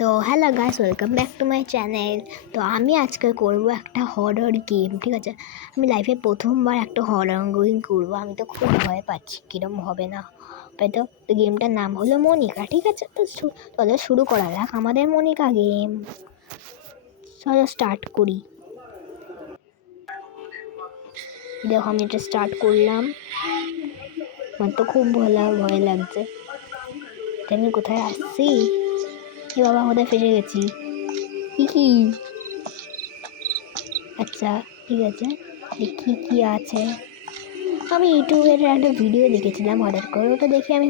তো hello guys, welcome back to my channel. তো আমি আজকে করব একটা হরর গেম, ঠিক আছে। আমি লাইফে প্রথমবার একটা হরর গেম করবো। আমি তো খুব ভয় পাচ্ছি কীরকম হবে না হবে। তো গেমটার নাম হলো মনিকা, ঠিক আছে। তো চলো শুরু করা যাক আমাদের মনিকা গেম। চলো স্টার্ট করি। দেখো আমি এটা স্টার্ট করলাম। আমার তো খুব ভয় লাগছে। আমি কোথায় আসছি? এ বাবা, কোথায় ফেসে গেছি? কি আচ্ছা, ঠিক আছে, দেখি কি আছে। আমি ইউটিউবের একটা ভিডিও দেখেছিলাম হঠাৎ করে, ওটা দেখে আমি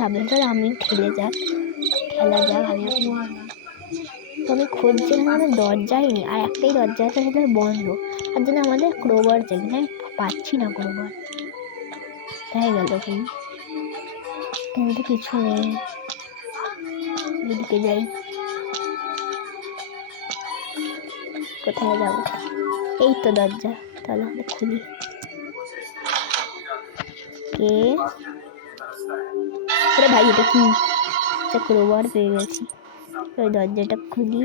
ভাবলাম চলো আমি খেলা যাক। তো আমি খুঁজছি, এখানে দরজাই নেই, আর একটাই দরজা আছে, সেটা বন্ধ। তার জন্য আমাদের ক্রোবার চাই, কিন্তু আমি পাচ্ছি না ক্রোবার। তাই গেল কি? কিন্তু কিছু নেই। এদিকে যাই, কোথায় যাবো? এই তো দরজা, তাহলে আমি খুলি। কে? আরে ভাই, এটা কি? ক্রোবার পেয়ে গেছি। ওই দরজাটা খুলি।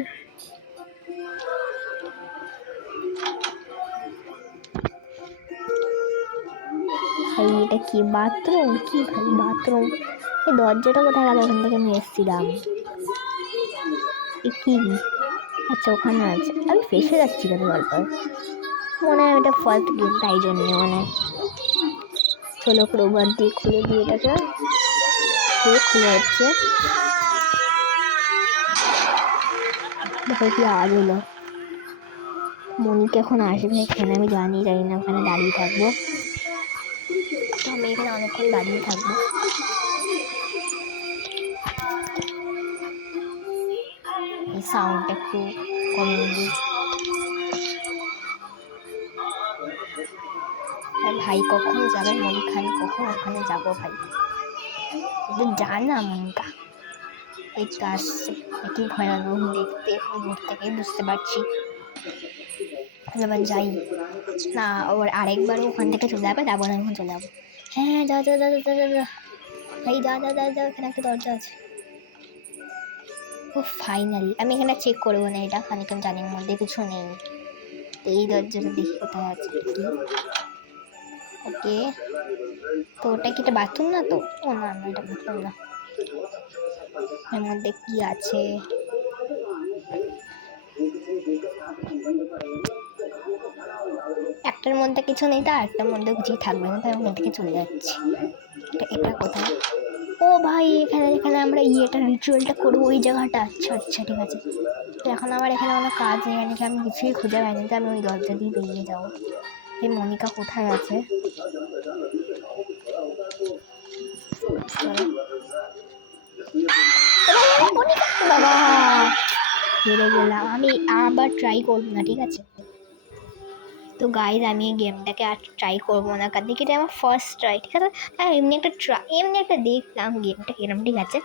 ভাই এটা কি বাথরুম? কি ভাই বাথরুম? এই দরজাটা কোথায় গেল? ওখান থেকে আমি এসেছিলাম। কি? আচ্ছা, ওখানে আছে। আমি ফেসে যাচ্ছি কেন বারবার? মনে হয় এটা ফার্স্ট গেম, তাই জন্যে মনে হয়। চলো ক্রোবার দিয়ে খুলে দিয়ে এটাকে। খুলে যাচ্ছে। দেখো কি আওয়াজ হলো। মনিকা এখন আসবে এখানে, আমি জানি না। ওখানে দাঁড়িয়ে থাকবো। তো আমি এখানে অনেকক্ষণ দাঁড়িয়ে থাকবো। এই সাউন্ডটা একটু কমিয়ে দিই। ভাই কখন যাবে মনিকা? আমি কখন ওখানে যাবো ভাই? যায় না মনিকা। এই তো আসছে। একই ভয়ানক দেখতে, দূর থেকেই বুঝতে পারছি। এবার যাই না, ওর আরেকবার ওখান থেকে চলে যাবে, তারপর আমি চলে যাবো। হ্যাঁ, যা যা যা যা যা। ভাই যা, এখানে একটা দরজা আছে। ও ফাইনালি, আমি এখানে চেক করবো না এটা, খানিকক্ষণ জানি এর মধ্যে কিছু নেই। তো এই দরজাটা দেখি কোথায় আছে। ওকে, তো ওটা কি? এটা বাথরুম না তো? ও না, এটা বাথরুম না। এর মধ্যে কি আছে? একটার মধ্যে কিছু নেই, তো আরেকটার মধ্যে কিছুই থাকবে না, তাই আমি ওখান থেকে চলে যাচ্ছি। এটা কোথায়? ও ভাই, এখানে আমরা ইয়েটা রিচুয়ালটা করবো, ওই জায়গাটা। আচ্ছা আচ্ছা, ঠিক আছে। তো এখন আমার এখানে কোনো কাজ নেই, আমি কিছুই খুঁজে পাইনি, তো আমি ওই দরজা দিয়ে বেরিয়ে যাবো। এই মনিকা কোথায় আছে? বাবা, হেরে গেলাম। আমি আবার ট্রাই করবো না, ঠিক আছে। তো গাইজ, আমি এই গেমটাকে আর ট্রাই করবো না, কারণ কি এটা আমার ফার্স্ট ট্রাই, ঠিক আছে। এমনি একটা দেখলাম গেমটা কিরম, ঠিক আছে।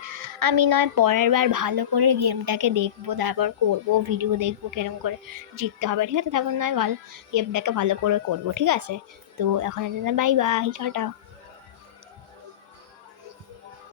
আমি নয় পরের বার ভালো করে গেমটাকে দেখবো, তারপর করবো ভিডিও, দেখবো কিরম করে জিততে হবে, ঠিক আছে। তারপর নয় গেমটাকে ভালো করে করবো, ঠিক আছে। তো এখন বাই বাই, টাটা।